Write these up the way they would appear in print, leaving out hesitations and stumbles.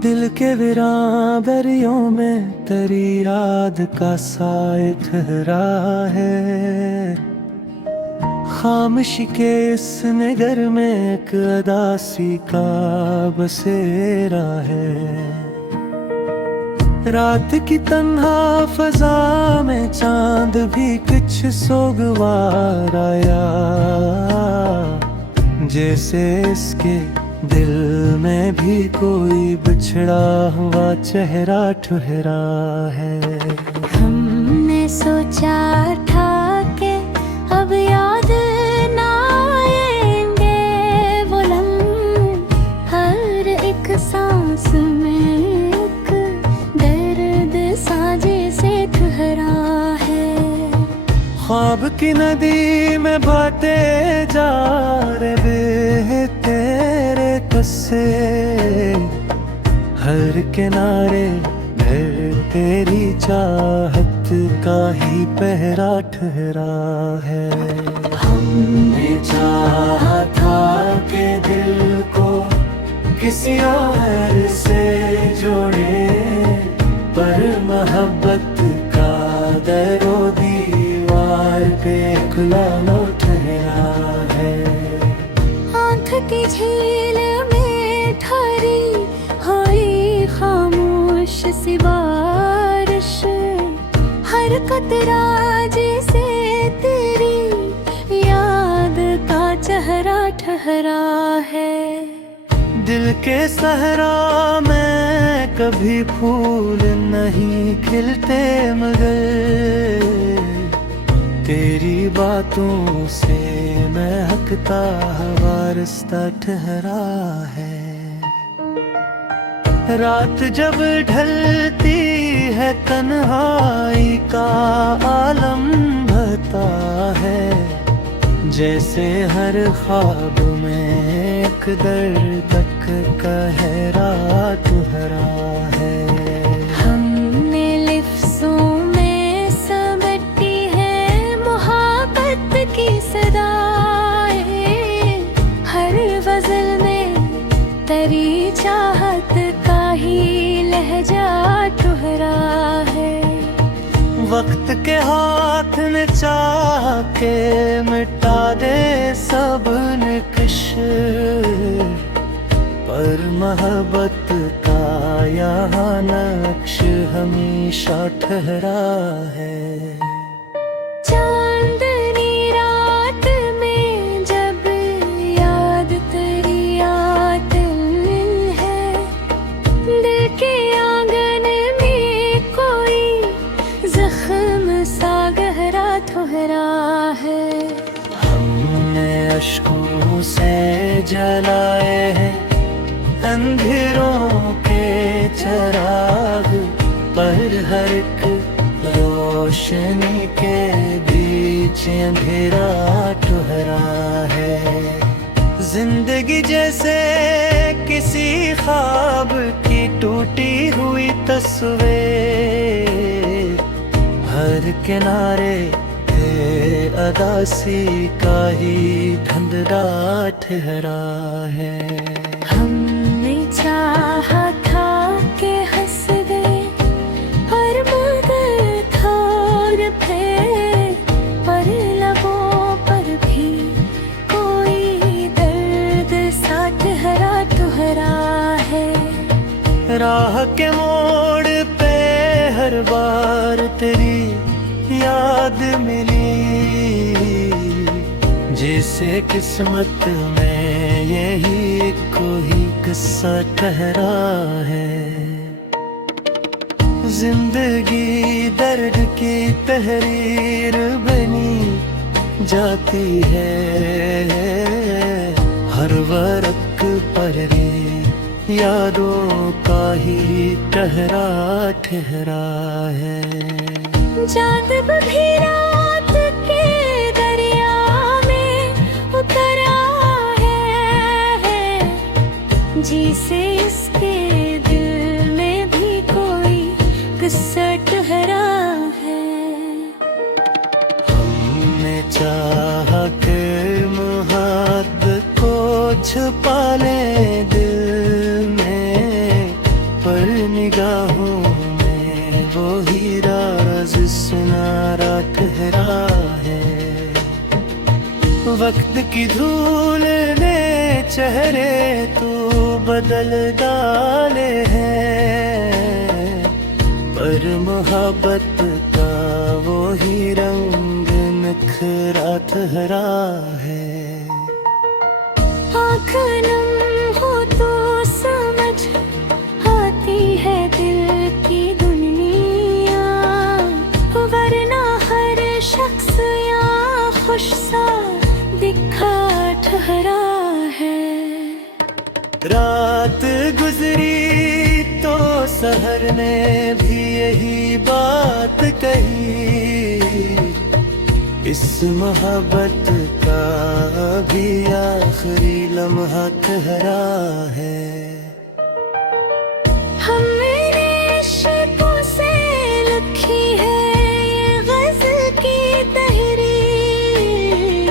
दिल के वीरान दरियों में तेरी याद का साए ठहरा है। खामोशी के इस नगर में एक अदासी का बसेरा है। रात की तन्हा फजा में चांद भी कुछ सोगवार आया, जैसे इसके दिल में भी कोई बिछड़ा हुआ चेहरा ठहरा है। हमने सोचा था कि अब याद ना आएंगे वो लम्हे, हर एक सांस में एक दर्द साजे से ठहरा है। ख्वाब की नदी में बहते जा रहे तेरे कस्से, हर किनारे घर तेरी चाहत का ही पहरा ठहरा है। हमने चाहा था कि दिल को किसी और से जोड़े, पर मोहब्बत का दरो दीवार पे खुला न ठहरा है। आँख की झील में ठहरी हुई खामोश सी बारिश, हर कतरा जैसे तेरी याद का चेहरा ठहरा है। दिल के सहरा में कभी फूल नहीं खिलते, मगर तेरी बातों से महकता हवा रास्ता ठहरा है। रात जब ढलती है तन्हाई का आलम भरता है, जैसे हर ख्वाब में एक दर्द गहरा ठहरा है। हमने लिफ्ज़ों में समेटी है मोहब्बत की सदाएं, हर गज़ल में तेरी चाहत का ही लहजा ठहरा है। वक्त के हाथ ने चाह के मिटा दे सब निकश, पर मोहब्बत का यहाँ नक्श हमेशा ठहरा है। चांदनी रात में जब याद तेरी आती है, दिल के आंगन में कोई जख्म सा गहरा ठहरा है। हमने अश्कों से जलाए हैं अंधेरों के चराग, पर हर एक रोशनी के बीच अंधेरा ठहरा है। जिंदगी जैसे किसी ख्वाब की टूटी हुई तस्वीर, हर किनारे अदासी का ही धंधला ठहरा है। हमने चाहा था कि हंस गए पर मगर थोर थे, पर लबों पर भी कोई दर्द सा ठहरा है। राह के मोड़ पे हर बार तेरी याद मिली, जिसे किस्मत में यही कोई किस्सा ठहरा है। जिंदगी दर्द की तहरीर बनी जाती है, हर वरक पर यादों का ही ठहरा है। चांद भी रात के दरिया में उतरा है, जिसे इसके दिल में भी कोई किस्सा ठहरा है। हमने चाहा कि मोहब्बत को छुपा ले दिल में, निगाहों में वो हीरा राज सुनारा ठहरा है। वक्त की धूल ने चेहरे तो बदल डाले हैं, पर मोहब्बत का वो ही रंग निखरा ठहरा है। आँख नम हो तो समझ आती है दिल की दुनिया, वरना हर शख्स यहाँ खुश सा दिखा ठहरा है। रात गुजरी तो सहर ने भी यही बात कही, इस मोहब्बत का भी आखिरी लम्हा ठहरा है। हमने इश्क़ों से लिखी है ये गज़ल की तहरीर,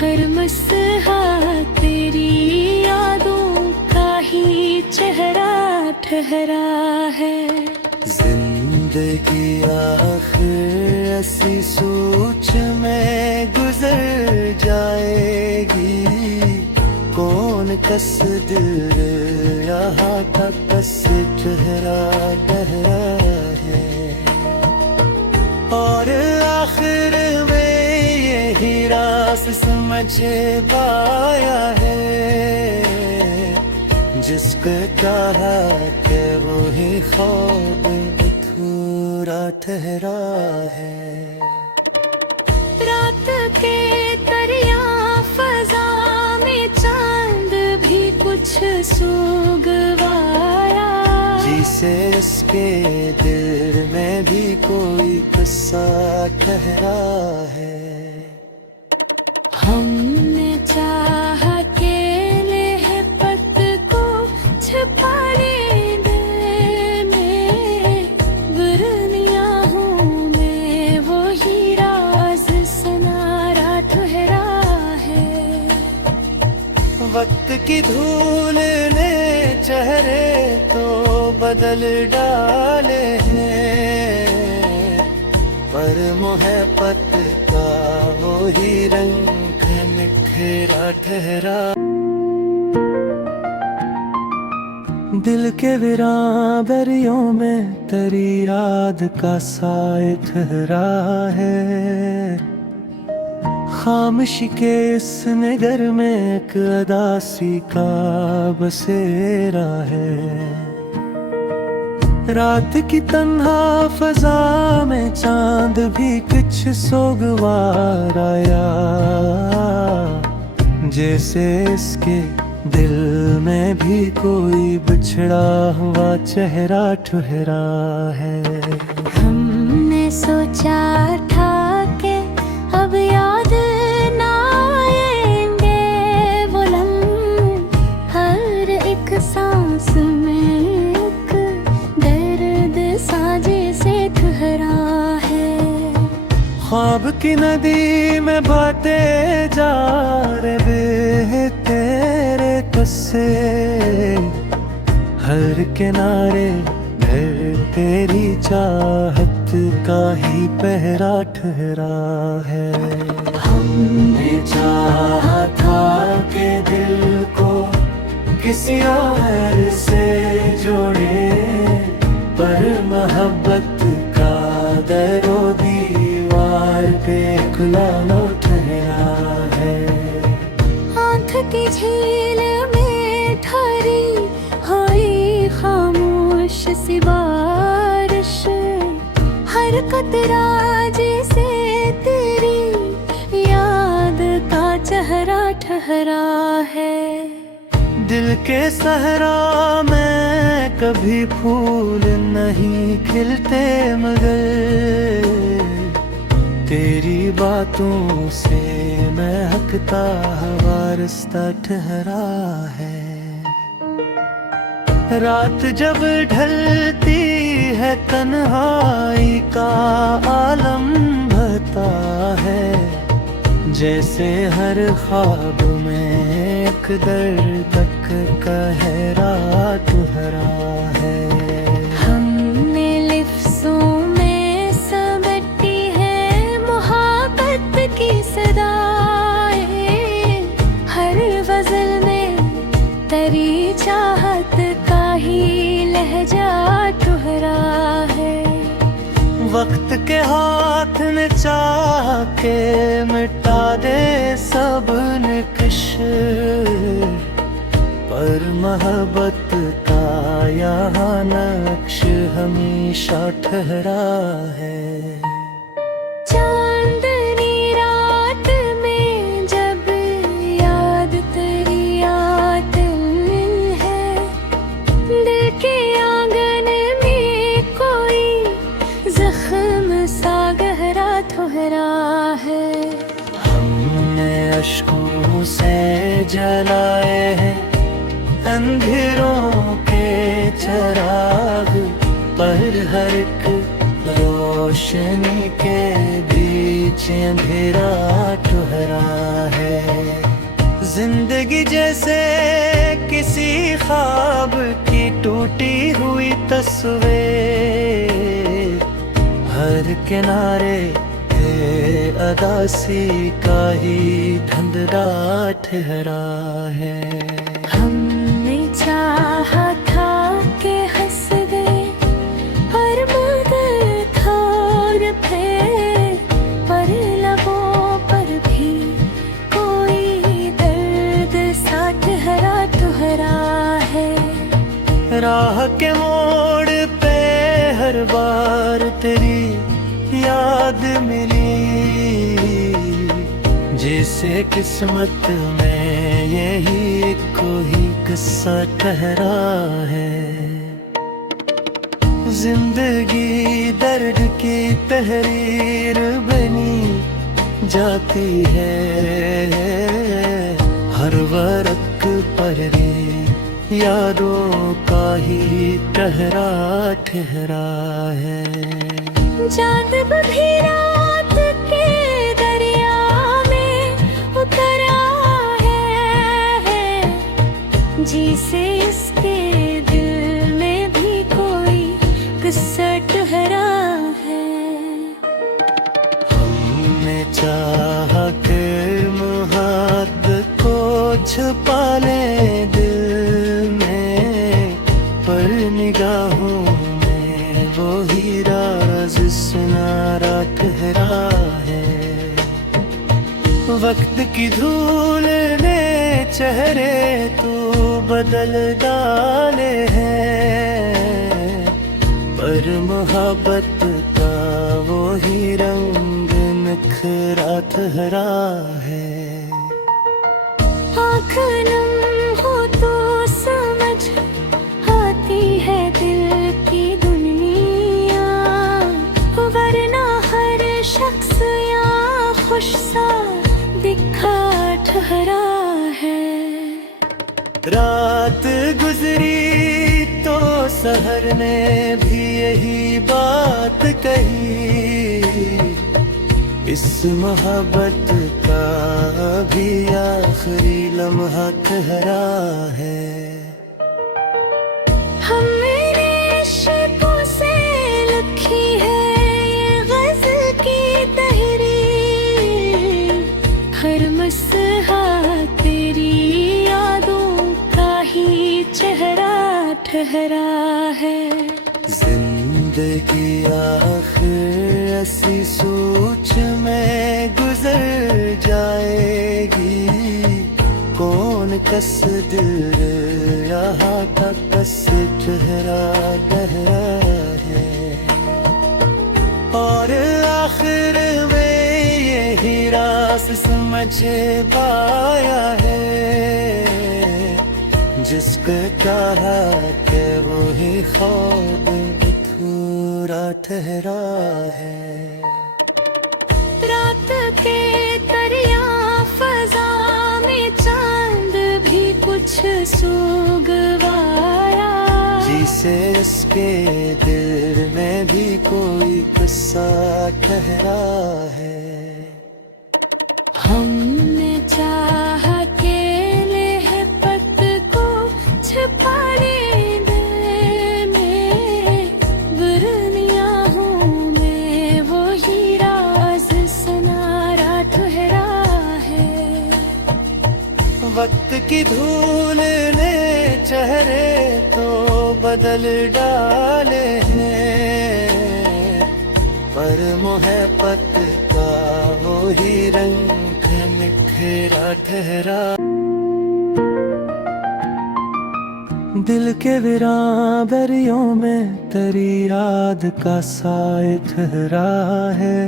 हर मसहा तेरी यादों का ही चेहरा ठहरा है। जिंदगी आखिर ऐसी सोच में गुजर जाएगी, कौन कस दिल यहाँ तक कस ठहरा गहरा है। और आखिर में यही रास समझ पाया है, जिसके कहा के वो ही ख्वाब अधूरा ठहरा है। रात के दरिया फजा में चांद भी कुछ सो गवाया, जिसे इसके दिल में भी कोई किस्सा ठहरा है। हमने चाहा के लहपत को छुपाने में, बुरनियाहों में वो ही राज सुनारा ठहरा है। वक्त की धूल ने चेहरे तो बदल डाले हैं, पर मोहब्बत का वो ही रंग निखरा ठहरा। दिल के वीरां दरियों में तेरी याद का साए ठहरा है। खामोशी के इस नगर में एक अदासी का बसेरा है। रात की तन्हा फजा में चांद भी कुछ सोगवार आया, जैसे इसके दिल में भी कोई बिछड़ा हुआ चेहरा ठहरा है। हमने सोचा था कि अब याद ना आएंगे वो लम्हे, हर एक सांस में एक दर्द साजे से ठहरा है। ख्वाब की नदी में बहते जा रहे तेरे कस्से, हर किनारे घर तेरी चाहत का ही पहरा ठहरा है। हमने चाहा था कि दिल को किसी और से जोड़े, पर मोहब्बत का दरो दीवार पे खुला लो ठहरा है। आँख की झील में ठहरी हुई खामोश सी बारिश, हर कतरा जैसे तेरी याद का चेहरा ठहरा है। दिल के सहरा में कभी फूल नहीं खिलते, मगर तेरी बातों से महकता हवा रास्ता ठहरा है। रात जब ढलती है तन्हाई का आलम भरता है, जैसे हर ख्वाब में एक दर्द तक गहरा तुहरा है। तरी चाहत का ही लहजा तुहरा है। वक्त के हाथ में चाह के मिटा दे सब निकश, पर मोहब्बत का यहाँ नक्श हमेशा ठहरा है। चांदनी रात में जब याद तेरी आती है, दिल के आंगन में कोई जख्म सा गहरा ठहरा है। हमने अश्कों से जलाए हैं अंधेरों के चराग, पर हर एक रोशनी के बीच अंधेरा ठहरा है। जिंदगी जैसे किसी ख्वाब की टूटी हुई तस्वीर, हर किनारे अदासी का ही धंधरा ठहरा है। हमने चाहा था कि हंस गए पर मगर था और फिर, पर लबों पर भी कोई दर्द सा ठहरा ठहरा है। राह के मोड़ पे हर बार तेरी याद मिली, जिसे किस्मत में यही कोई किस्सा ठहरा है। जिंदगी दर्द की तहरीर बनी जाती है, हर वरक पर यादों का ही ठहरा ठहरा है। चांद भी रात के दरिया में उतरा है, जिसे इसके दिल में भी कोई किस्सा ठहरा है। हमने चाहा कि मोहब्बत को छुपा ले दिल में, पर निगाहों में वो ही राज सुनारा ठहरा है। वक्त की धूल ने चेहरे तो बदल डाले हैं, पर मोहब्बत का वो ही रंग निखरा ठहरा है। आँख नम हो तो समझ आती है दिल की दुनिया, वरना हर शख्स यहाँ खुश सा दिखा ठहरा है। रात गुजरी तो सहर ने भी यही बात कही, इस मोहब्बत का भी आखिरी लम्हा ठहरा है। हमने इश्कों से लिखी है ये गज़ल की तहरीर, हर मसहा तेरी यादों का ही चेहरा ठहरा है। जिंदगी आखिर ऐसी सोच में गुजर जाएगी, कौन कस दिल यहाँ तक कस ठहरा गहरा है। और आखिर में यही रास समझ पाया है, जिसको चाहा के वो ही ख्वाब अधूरा ठहरा है। रात के दरिया फजा में चांद भी कुछ सुगवाया, जिसे इसके दिल में भी कोई किस्सा ठहरा है। हमने चाहा के लेहपत को छुपाने दिल में, बुरनियाहों में वो ही राज सुनारा ठहरा है। वक्त की धूल ने चेहरे तो बदल डाले हैं, पर मोहब्बत का वो ही रंग निखरा ठहरा। दिल के वीरान दरियों में तेरी याद का साए ठहरा है।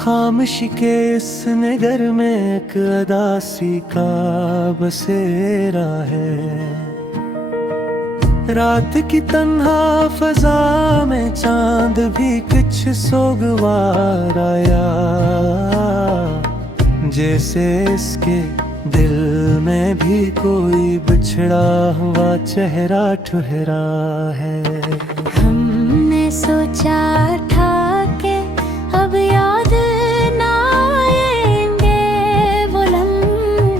खामोशी के इस नगर में एक अदासी का बसेरा है। रात की तन्हा फजा में चांद भी कुछ सोगवार आया, जैसे इसके दिल में भी कोई बिछड़ा हुआ चेहरा ठहरा है। हमने सोचा था कि अब याद ना आएंगे वो लम्हे,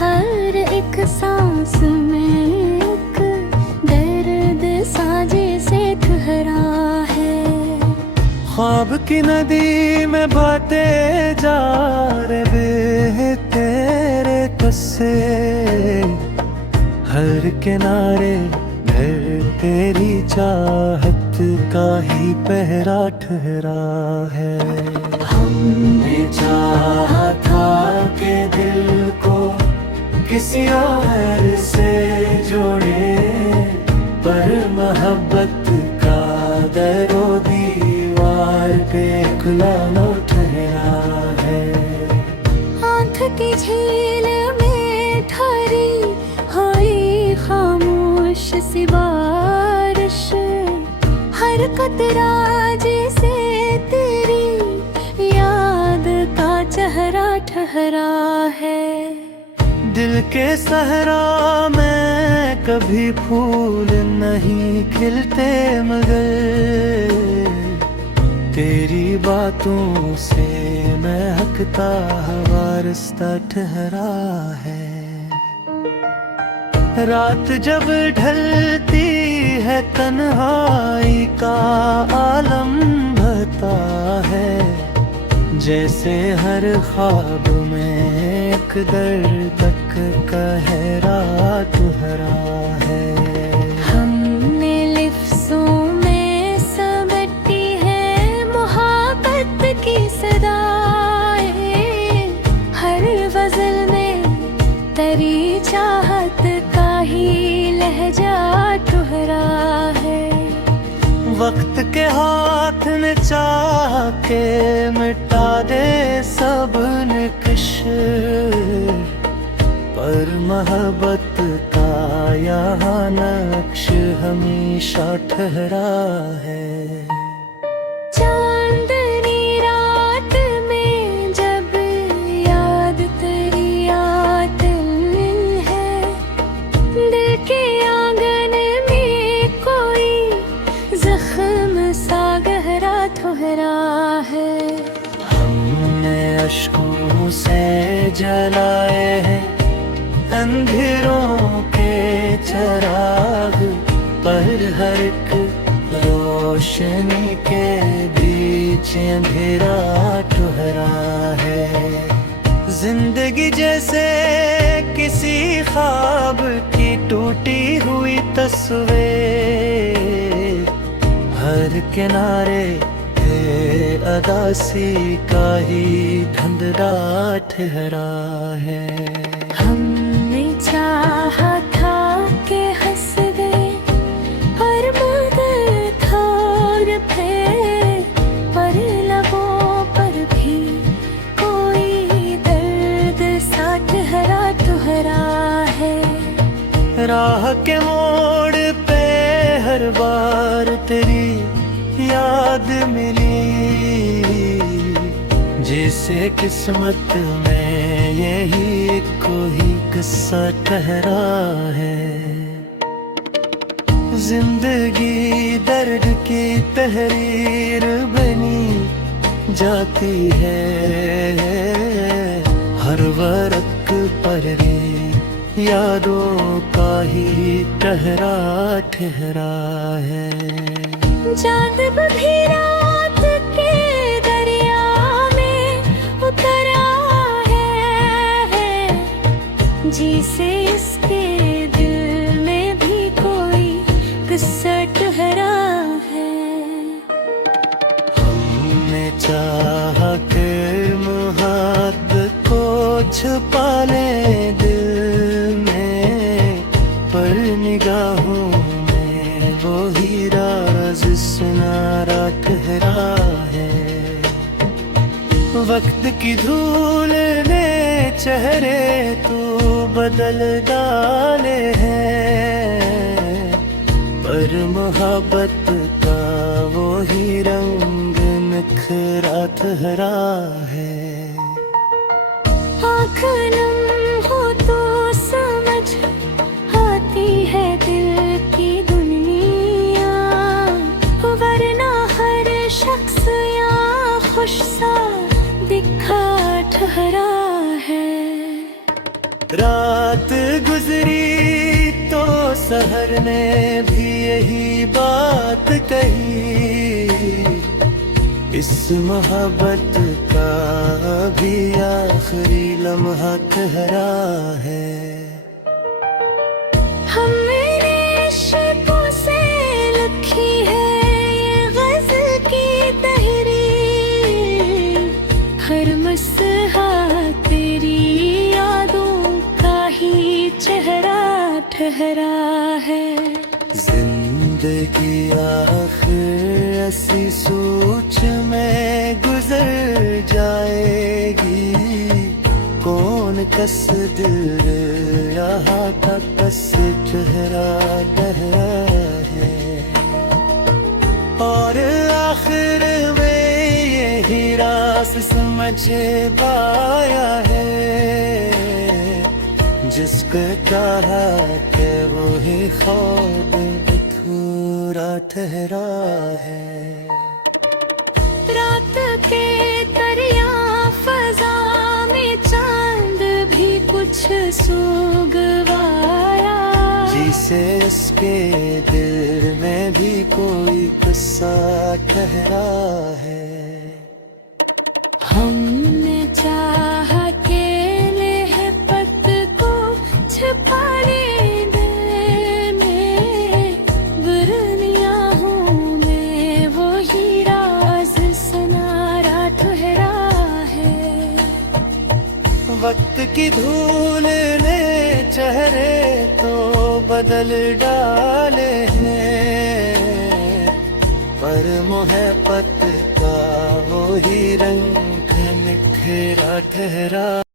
हर एक सांस में एक दर्द साजे से ठहरा है। ख्वाब की नदी में बहते जा रहे तेरे कस्से, हर किनारे घर तेरी चाहत का ही पहरा ठहरा है। हमने चाहा था कि दिल को किसी और से जोड़े, पर मोहब्बत का दरो दीवार पे खुला लो ठहरा है। आँख की झील में ठहरी हुई खामोश सी बारिश, हर कतरा जैसे तेरी याद का चेहरा ठहरा है। दिल के सहरा में कभी फूल नहीं खिलते, मगर तेरी बातों से महकता हवा रास्ता ठहरा है। रात जब ढलती है तन्हाई का आलम भरता है, जैसे हर ख्वाब में एक दर्द गहरा तुहरा है। हमने लिफ्ज़ों में समेटी है मोहब्बत की सदाएं, हर गज़ल में तेरी चाहत का ही लहजा ठहरा है। वक्त के हाथ ने चाह के मिटा दे सब निकश, पर मोहब्बत का यहाँ नक्श हमेशा ठहरा है। चांदनी रात में जब याद तेरी आती है, दिल के आंगन में कोई जख्म सा गहरा ठहरा है। हमने अश्कों से जलाए हैं अंधेरों के चराग, पर हर एक रोशनी के बीच अंधेरा ठहरा है। जिंदगी जैसे किसी ख्वाब की टूटी हुई तस्वीर, हर किनारे अदासी का ही धंधड़ा ठहरा है। हमने चाहा था कि हंस गए पर मगर थोर थे, पर लबों पर भी कोई दर्द सा ठहरा ठहरा है। राह के मोड़ पे हर बार तेरी याद मिली, जैसे किस्मत में यही कोई किस्सा ठहरा है। जिंदगी दर्द की तहरीर बनी जाती है, हर वक्त पर यादों का ही ठहरा ठहरा है। चांद भी रात के दरिया में उतरा है, जिसे इसके दिल में भी कोई किस्सा ठहरा है। हमने चाहा कि मोहब्बत को छुपा ले दिल में, पर निगाहों में वो ही राज सुनारा ठहरा है। वक्त की धूल ने चेहरे तो बदल डाले हैं, पर मोहब्बत का वो ही रंग निखरा ठहरा है। आँख नम हो तो समझ आती है दिल की दुनिया, वरना हर शख्स यहाँ खुश सा दिखा ठहरा है। रात गुजरी तो सहर ने भी यही बात कही, इस मोहब्बत का भी आखिरी लम्हा ठहरा है। हमने इश्क़ों से लिखी है ये गज़ल की तहरीर, हर मसहा तेरी यादों का ही चेहरा ठहरा है। जिंदगी आखिर ऐसी सोच में गुजर जाएगी, कौन कस दिल यहाँ तक कस चेहरा गहरा है। और आखिर में यही रास समझ पाया है, जिसको चाहा के वो ही ख्वाब अधूरा ठहरा है। रात के दरिया फजा में चांद भी कुछ सो गवाया, जिसे इसके दिल में भी कोई किस्सा ठहरा है। हमने चाहा के लेहपत को छुपा ले दिल में, बुरनियाहों में वो ही राज सुनारा ठहरा है। वक्त की धूल ने चेहरे तो बदल डाले हैं, पर मोहब्बत का वो ही रंग निखरा ठहरा।